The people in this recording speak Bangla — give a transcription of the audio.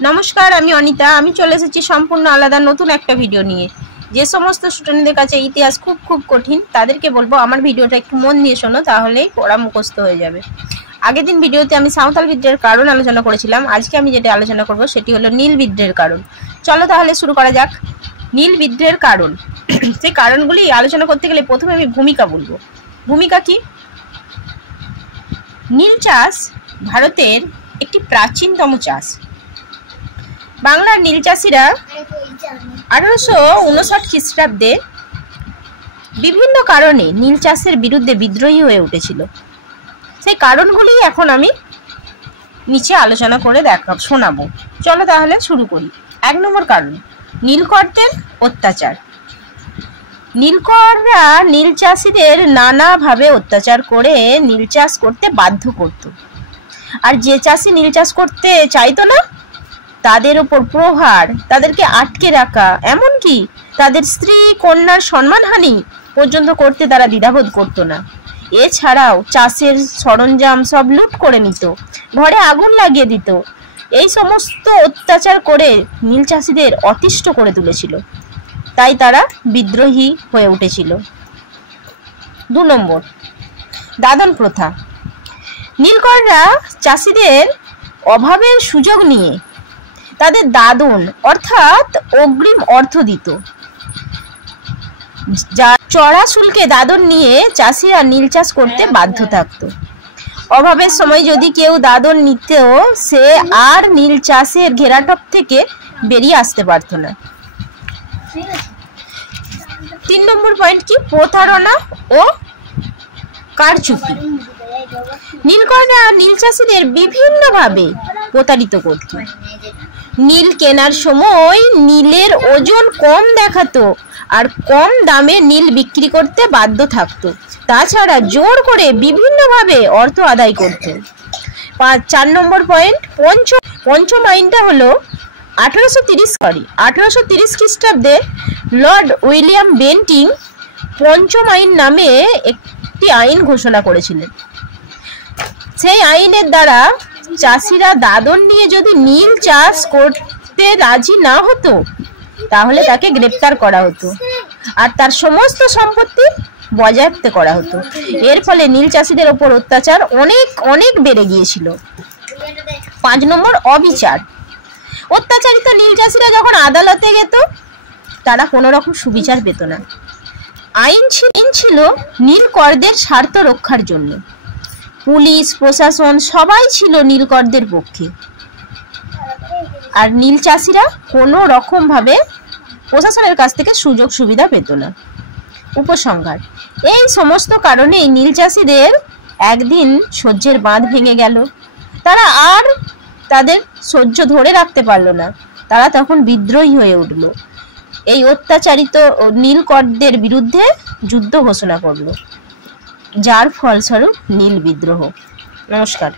নমস্কার, আমি অনিতা। আমি চলে এসেছি সম্পূর্ণ আলাদা নতুন একটা ভিডিও নিয়ে। যে সমস্ত স্টুডেন্টদের কাছে ইতিহাস খুব কঠিন, তাদেরকে বলবো আমার ভিডিওটা একটু মন দিয়ে শোনো, তাহলেই পড়া মুখস্থ হয়ে যাবে। আগের দিন ভিডিওতে আমি সাঁওতাল বিদ্রোহের কারণ আলোচনা করেছিলাম। আজকে আমি যেটা আলোচনা করব সেটি হলো নীল বিদ্রোহের কারণ। চলো তাহলে শুরু করা যাক। নীল বিদ্রোহের কারণ, সেই কারণগুলি আলোচনা করতে গেলে প্রথমে আমি ভূমিকা বলবো। ভূমিকা কি? নীল চাষ ভারতের একটি প্রাচীনতম চাষ। বাংলার নীল চাষিরা 1859 খ্রিস্টাব্দে বিভিন্ন কারণে নীল চাষের বিরুদ্ধে বিদ্রোহী হয়ে উঠেছিল। সেই কারণগুলি এখন আমি নিচে আলোচনা করে শোনাবো। চলো তাহলে শুরু করি। 1 নম্বর কারণ, নীলকরদের অত্যাচার। নীলকররা নীল চাষিদের নানাভাবে অত্যাচার করে নীল চাষ করতে বাধ্য করত। আর যে চাষি নীল চাষ করতে চাইতো না, তাদের ওপর প্রহার, তাদেরকে আটকে রাখা, এমনকি তাদের স্ত্রী কন্যার সম্মানহানি পর্যন্ত করতে তারা দ্বিধাবোধ করতো না। এছাড়াও চাষের সরঞ্জাম সব লুট করে নিত, ঘরে আগুন লাগিয়ে দিত। এই সমস্ত অত্যাচার করে নীল চাষিদের অতিষ্ঠ করে তুলেছিল, তাই তারা বিদ্রোহী হয়ে উঠেছিল। 2 নম্বর, দাদন প্রথা। নীলকররা চাষিদের অভাবের সুযোগ নিয়ে তাদের দাদন অর্থাৎ অগ্রিম অর্থ দিত। যা চড়া শুল্কে দাদন নিয়ে চাষিরা নীল চাষ করতে বাধ্য থাকত। অভাবের সময় যদি কেউ দাদন নিত, সে আর নীল চাষের ঘেরাটোপ থেকে বেরিয়ে আসতে পারত না। 3 নম্বর পয়েন্ট কি? প্রতারণা ও কারচুপি। নীলকররা নীল চাষিদের বিভিন্নভাবে প্রতারিত করত। নীল কেনার সময় নীলের ওজন কম দেখাতো আর কম দামে নীল বিক্রি করতে বাধ্য থাকতো। তাছাড়া জোর করে বিভিন্নভাবে অর্থ আদায় করত। 4 নম্বর পয়েন্ট, পঞ্চম আইনটা হলো 1830 খ্রিস্টাব্দে লর্ড উইলিয়াম বেন্টিং পঞ্চম আইন নামে একটি আইন ঘোষণা করেছিলেন। সেই আইনের দ্বারা চাষিরা দাদন নিয়ে যদি নীল চাষ করতে রাজি না হতো, তাহলে তাকে গ্রেপ্তার করা হতো আর তার সমস্ত সম্পত্তি বাজেয়াপ্ত করা হতো। এর ফলে নীল চাষিদের ওপর অত্যাচার অনেক বেড়ে গিয়েছিল। 5 নম্বর, অবিচার। অত্যাচারিত নীল চাষিরা যখন আদালতে যেত, তারা কোনো রকম সুবিচার পেত না। আইন ছিল নীলকরদের স্বার্থ রক্ষার জন্য। পুলিশ প্রশাসন সবাই ছিল নীলকরদের পক্ষে, আর নীল চাষিরা কোনো রকম ভাবে প্রশাসনের কাছ থেকে সুযোগ সুবিধা পেত না। উপসংহার, এই সমস্ত কারণেই নীল চাষিদের একদিন সহ্যের বাঁধ ভেঙে গেল। তারা আর তাদের সহ্য ধরে রাখতে পারল না। তারা তখন বিদ্রোহী হয়ে উঠল। এই অত্যাচারিত নীলকরদের বিরুদ্ধে যুদ্ধ ঘোষণা করলো, যার ফলস্বরূপ নীল বিদ্রোহ। নমস্কার।